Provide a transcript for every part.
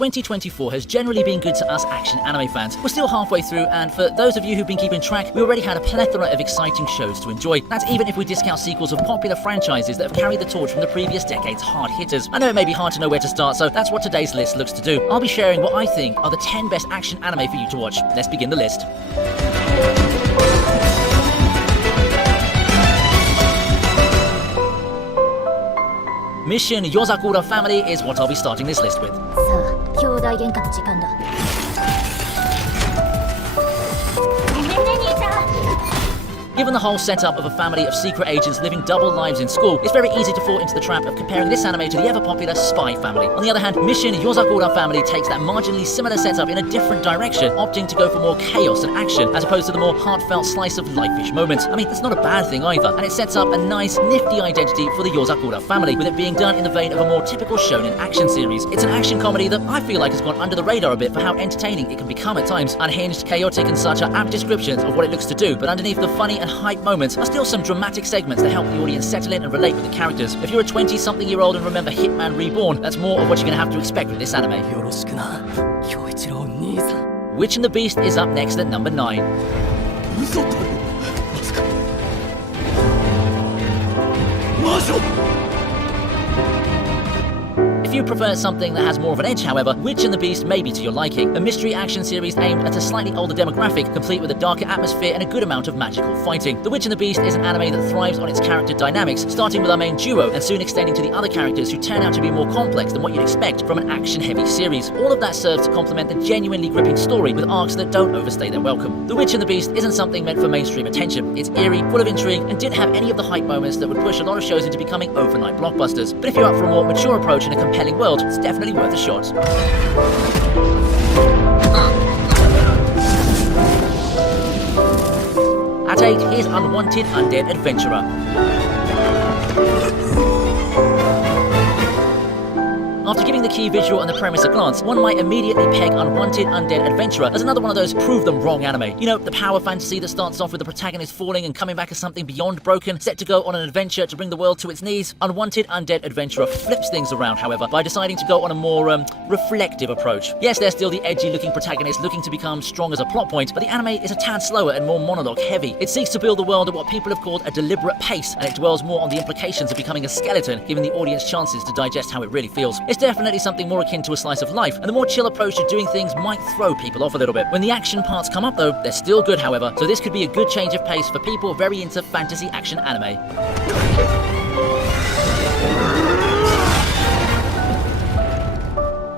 2024 has generally been good to us action anime fans. We're still halfway through, and for those of you who've been keeping track, we already had a plethora of exciting shows to enjoy. That's even if we discount sequels of popular franchises that have carried the torch from the previous decade's hard hitters. I know it may be hard to know where to start, so that's what today's list looks to do. I'll be sharing what I think are the 10 best action anime for you to watch. Let's begin the list. Mission Yozakura Family is what I'll be starting this list with. Given the whole setup of a family of secret agents living double lives in school, it's very easy to fall into the trap of comparing this anime to the ever-popular Spy Family. On the other hand, Mission Yozakura Family takes that marginally similar setup in a different direction, opting to go for more chaos and action, as opposed to the more heartfelt slice-of-life-ish moments. I mean, that's not a bad thing either, and it sets up a nice, nifty identity for the Yozakura family, with it being done in the vein of a more typical shonen action series. It's an action comedy that I feel like has gone under the radar a bit for how entertaining it can become at times. Unhinged, chaotic, and such are apt descriptions of what it looks to do, but underneath the funny and hype moments are still some dramatic segments that help the audience settle in and relate with the characters. If you're a 20-something-year-old and remember Hitman Reborn, that's more of what you're going to have to expect with this anime. Witch and the Beast is up next at number 9. If you prefer something that has more of an edge, however, Witch and the Beast may be to your liking. A mystery action series aimed at a slightly older demographic, complete with a darker atmosphere and a good amount of magical fighting. The Witch and the Beast is an anime that thrives on its character dynamics, starting with our main duo and soon extending to the other characters who turn out to be more complex than what you'd expect from an action-heavy series. All of that serves to complement the genuinely gripping story with arcs that don't overstay their welcome. The Witch and the Beast isn't something meant for mainstream attention. It's eerie, full of intrigue, and didn't have any of the hype moments that would push a lot of shows into becoming overnight blockbusters. But if you're up for a more mature approach and a compelling world, it's definitely worth a shot. At 8, here's Unwanted, Undead Adventurer. After giving the key visual and the premise a glance, one might immediately peg Unwanted Undead Adventurer as another one of those prove them wrong anime. You know, the power fantasy that starts off with the protagonist falling and coming back as something beyond broken, set to go on an adventure to bring the world to its knees. Unwanted Undead Adventurer flips things around, however, by deciding to go on a more, reflective approach. Yes, there's still the edgy-looking protagonist looking to become strong as a plot point, but the anime is a tad slower and more monologue-heavy. It seeks to build the world at what people have called a deliberate pace, and it dwells more on the implications of becoming a skeleton, giving the audience chances to digest how it really feels. It's definitely something more akin to a slice of life, and the more chill approach to doing things might throw people off a little bit. When the action parts come up though, they're still good however, so this could be a good change of pace for people very into fantasy action anime.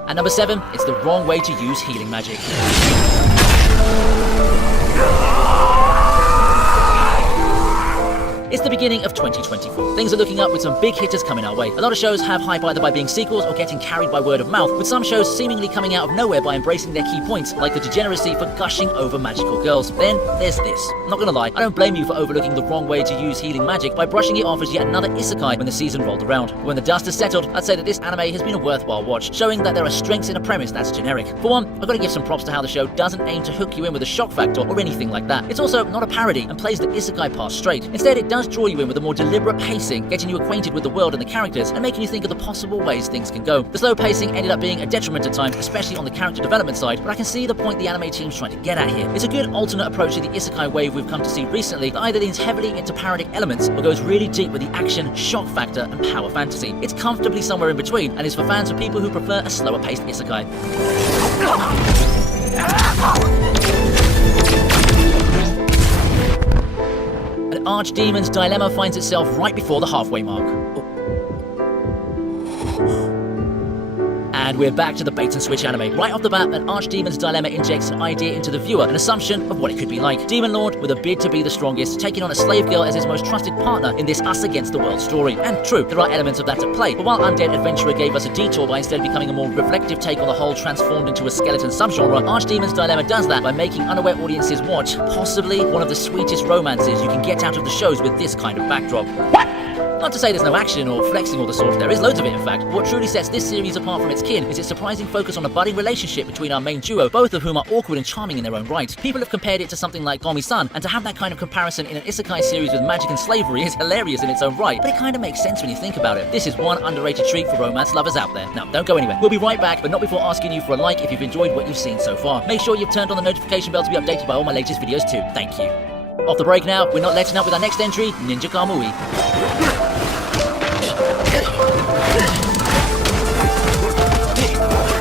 At number 7, it's the wrong way to use healing magic. It's the beginning of 2024. Things are looking up with some big hitters coming our way. A lot of shows have hype either by being sequels or getting carried by word of mouth, with some shows seemingly coming out of nowhere by embracing their key points, like the degeneracy for gushing over magical girls. Then there's this. I'm not gonna lie, I don't blame you for overlooking the wrong way to use healing magic by brushing it off as yet another isekai when the season rolled around. But when the dust has settled, I'd say that this anime has been a worthwhile watch, showing that there are strengths in a premise that's generic. For one, I've got to give some props to how the show doesn't aim to hook you in with a shock factor or anything like that. It's also not a parody and plays the isekai part straight. Instead, it does draw you in with a more deliberate pacing, getting you acquainted with the world and the characters, and making you think of the possible ways things can go. The slow pacing ended up being a detriment at times, especially on the character development side, but I can see the point the anime team's trying to get at here. It's a good alternate approach to the isekai wave we've come to see recently that either leans heavily into parodic elements or goes really deep with the action, shock factor, and power fantasy. It's comfortably somewhere in between, and is for fans of people who prefer a slower paced isekai. An archdemon's dilemma finds itself right before the halfway mark. And we're back to the bait and switch anime. Right off the bat, an archdemon's dilemma injects an idea into the viewer, an assumption of what it could be like. Demon Lord, with a bid to be the strongest, taking on a slave girl as his most trusted partner in this us against the world story. And true, there are elements of that at play, but while Undead Adventurer gave us a detour by instead becoming a more reflective take on the whole transformed into a skeleton subgenre, Archdemon's Dilemma does that by making unaware audiences watch possibly one of the sweetest romances you can get out of the shows with this kind of backdrop. Not to say there's no action or flexing or the sort, there is loads of it in fact. What truly sets this series apart from its kin is its surprising focus on a budding relationship between our main duo, both of whom are awkward and charming in their own right. People have compared it to something like Gomi-san, and to have that kind of comparison in an isekai series with magic and slavery is hilarious in its own right, but it kind of makes sense when you think about it. This is one underrated treat for romance lovers out there. Now, don't go anywhere. We'll be right back, but not before asking you for a like if you've enjoyed what you've seen so far. Make sure you've turned on the notification bell to be updated by all my latest videos too. Thank you. Off the break now, we're not letting up with our next entry, Ninja Kamui.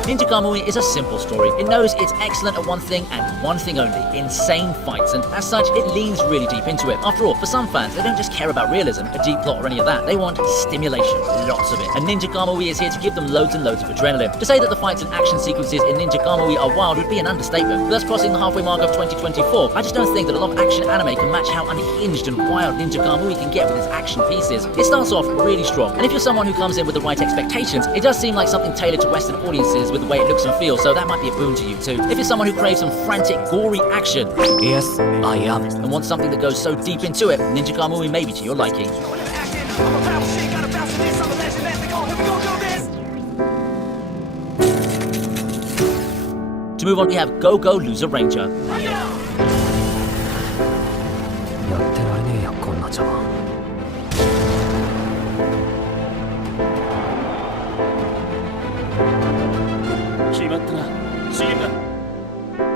Ninja Kamui is a simple story. It knows it's excellent at one thing and one thing only, insane fights, and as such, it leans really deep into it. After all, for some fans, they don't just care about realism, a deep plot or any of that. They want stimulation, lots of it. And Ninja Kamui is here to give them loads and loads of adrenaline. To say that the fights and action sequences in Ninja Kamui are wild would be an understatement. Thus crossing the halfway mark of 2024, I just don't think that a lot of action anime can match how unhinged and wild Ninja Kamui can get with its action pieces. It starts off really strong, and if you're someone who comes in with the right expectations, it does seem like something tailored to Western audiences with the way it looks and feels, so that might be a boon to you too. If you're someone who craves some frantic, gory action, Yes, I am. and wants something that goes so deep into it, Ninja Kamui may be to your liking. To move on, we have Go Go Loser Ranger. やってられねえよ、こんな茶碗。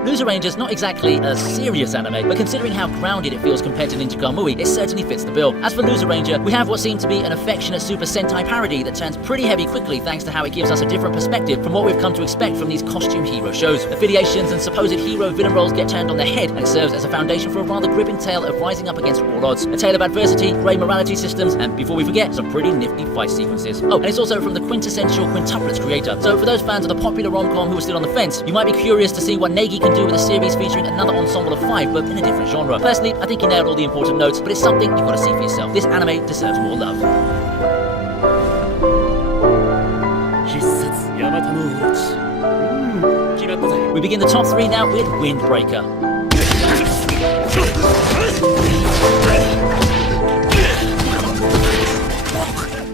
Loser Ranger's not exactly a serious anime, but considering how grounded it feels compared to Ninja Kamui, it certainly fits the bill. As for Loser Ranger, we have what seems to be an affectionate Super Sentai parody that turns pretty heavy quickly thanks to how it gives us a different perspective from what we've come to expect from these costume hero shows. Affiliations and supposed hero-villain roles get turned on their head, and it serves as a foundation for a rather gripping tale of rising up against all odds. A tale of adversity, grey morality systems, and before we forget, some pretty nifty fight sequences. Oh, and it's also from the quintessential quintuplets creator. So for those fans of the popular rom-com who are still on the fence, you might be curious to see what Negi can do with a series featuring another ensemble of 5, but in a different genre. Personally, I think he nailed all the important notes, but it's something you've got to see for yourself. This anime deserves more love. We begin the top 3 now with Windbreaker.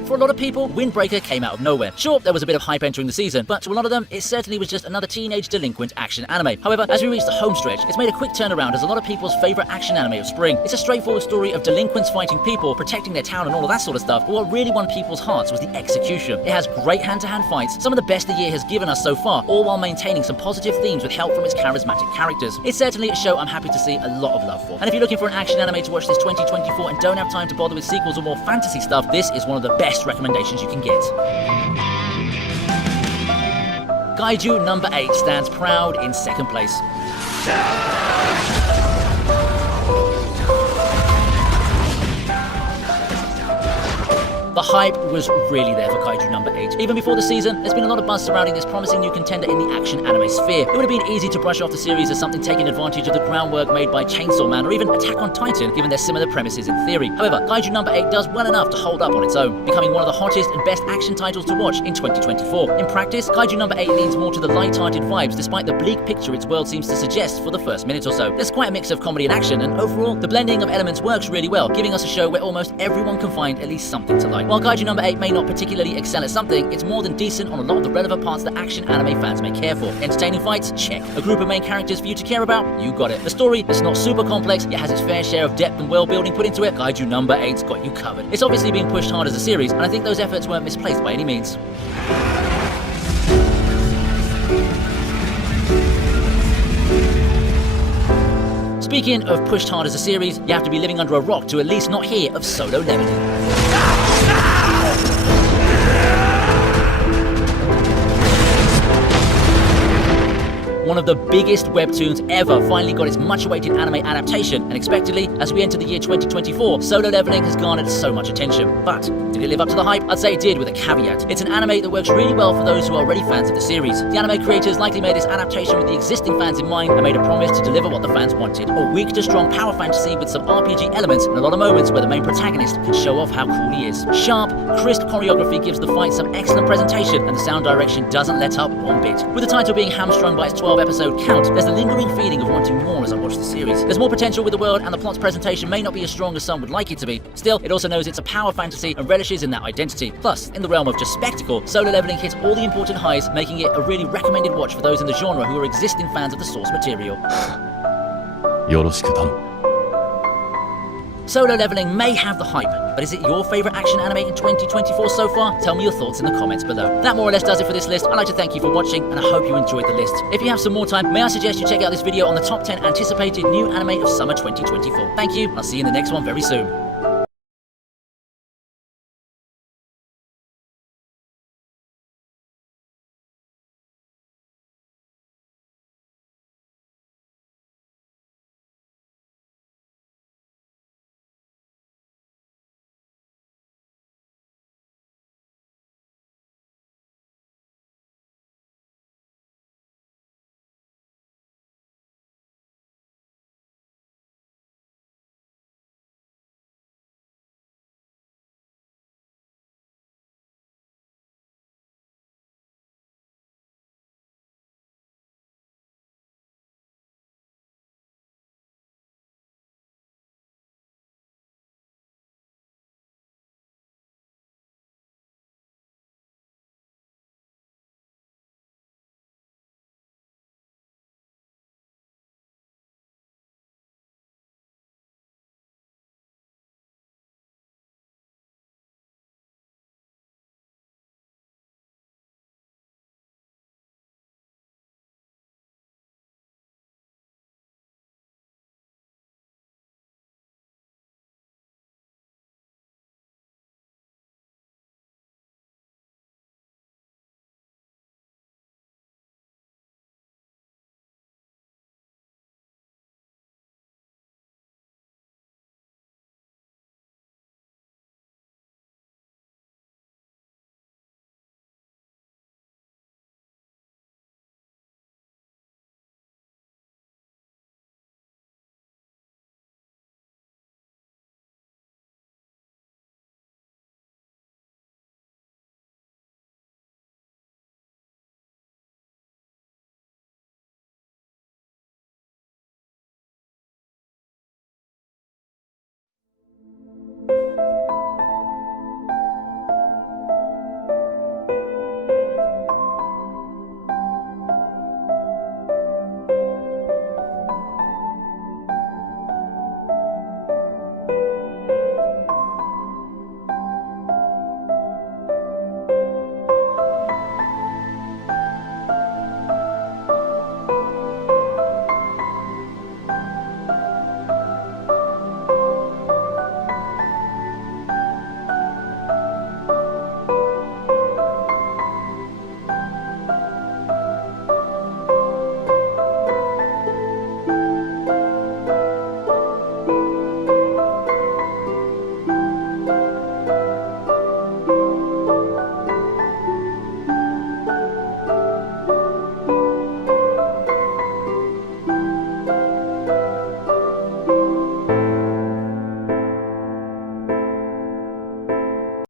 For a lot of people, Windbreaker came out of nowhere. Sure, there was a bit of hype entering the season, but to a lot of them, it certainly was just another teenage delinquent action anime. However, as we reach the home stretch, it's made a quick turnaround as a lot of people's favourite action anime of spring. It's a straightforward story of delinquents fighting people, protecting their town and all of that sort of stuff, but what really won people's hearts was the execution. It has great hand-to-hand fights, some of the best the year has given us so far, all while maintaining some positive themes with help from its charismatic characters. It's certainly a show I'm happy to see a lot of love for. And if you're looking for an action anime to watch this 2024 and don't have time to bother with sequels or more fantasy stuff, this is one of the best recommendations you can get. Kaiju number 8 stands proud in second place. The hype was really there for Kaiju number 8. Even before the season, there's been a lot of buzz surrounding this promising new contender in the action anime sphere. It would have been easy to brush off the series as something taking advantage of the groundwork made by Chainsaw Man or even Attack on Titan, given their similar premises in theory. However, Kaiju number 8 does well enough to hold up on its own, becoming one of the hottest and best action titles to watch in 2024. In practice, Kaiju number 8 leans more to the light-hearted vibes despite the bleak picture its world seems to suggest for the first minute or so. There's quite a mix of comedy and action, and overall, the blending of elements works really well, giving us a show where almost everyone can find at least something to like. While Kaiju number 8 may not particularly excel at something, it's more than decent on a lot of the relevant parts that action anime fans may care for. Entertaining fights? Check. A group of main characters for you to care about? You got it. A story that's not super complex, yet has its fair share of depth and world building put into it? Kaiju number 8's got you covered. It's obviously being pushed hard as a series, and I think those efforts weren't misplaced by any means. Speaking of pushed hard as a series, you have to be living under a rock to at least not hear of Solo Leveling. One of the biggest webtoons ever finally got its much-awaited anime adaptation, and expectedly, as we enter the year 2024, Solo Leveling has garnered so much attention. But did it live up to the hype? I'd say it did, with a caveat. It's an anime that works really well for those who are already fans of the series. The anime creators likely made this adaptation with the existing fans in mind and made a promise to deliver what the fans wanted. A weak to strong power fantasy with some RPG elements and a lot of moments where the main protagonist can show off how cool he is. Sharp, crisp choreography gives the fight some excellent presentation, and the sound direction doesn't let up one bit. With the title being hamstrung by its 12 12 episode count, there's the lingering feeling of wanting more as I watch the series. There's more potential with the world, and the plot's presentation may not be as strong as some would like it to be. Still, it also knows it's a power fantasy and relishes in that identity. Plus, in the realm of just spectacle, Solo Leveling hits all the important highs, making it a really recommended watch for those in the genre who are existing fans of the source material. よろしく頼む。 Solo Leveling may have the hype, but is it your favourite action anime in 2024 so far? Tell me your thoughts in the comments below. That more or less does it for this list. I'd like to thank you for watching, and I hope you enjoyed the list. If you have some more time, may I suggest you check out this video on the top 10 anticipated new anime of summer 2024. Thank you, I'll see you in the next one very soon.